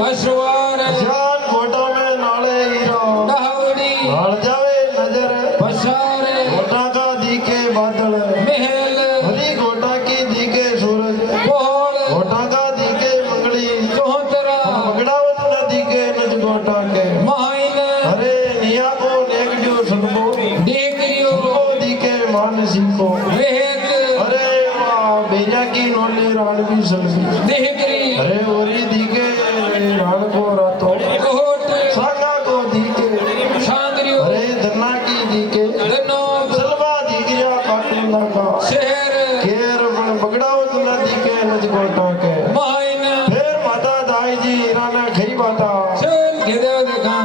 पशवार जान गोटा में नाले हीरा डहावड़ी हाल जावे नजर पसारे गोटा का दिखे बादल महल हरी गोटा की दिखे सूरज पोहल गोटा का दिखे मंगली चौहतरा मगड़ावत नदी के नज गोटा के माइन अरे निया को नेक जो सनको डेकरियो को दिखे मानसी को वेद अरे वाह बेजा की नोली रान भी सलगी देहगरी अरे ओरी दिखे रान को रातो कोट सांगा को दिखे सांगरियो अरे धन्ना की दिखे दनोब सलवा दिखिया काटूंदा का शहर केर बगड़ावत नदी के नज गोटा के माइन फिर माता दाई जी राना खई बाता चल गिदे दगा